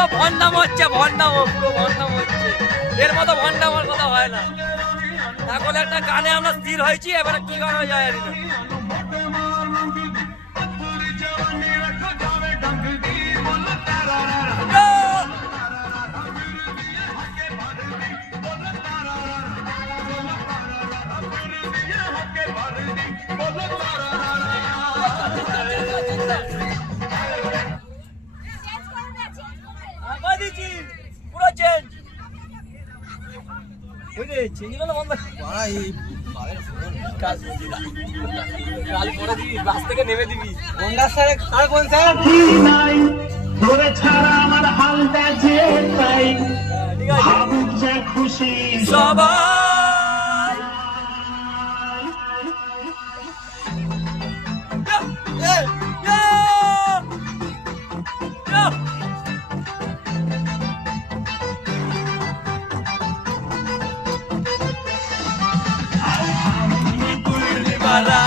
পুরো ভন্ডাম হচ্ছে, ভন্ডাম পুরো ভন্ডাম হচ্ছে। এর মতো ভন্ডামের কথা হয় না। এখন একটা গানে আমরা স্থির হয়েছি, এবারে কি গান হয়ে যায় জানি না। পুরো চেঞ্জ চেঞ্জ হলো না। কাল করে দিবি, বাস থেকে নেমে দিবি। কোন স্যার তোরে ছাড়া আমার হালটা যে তাই ভাবুক যে খুশি সবাই। Para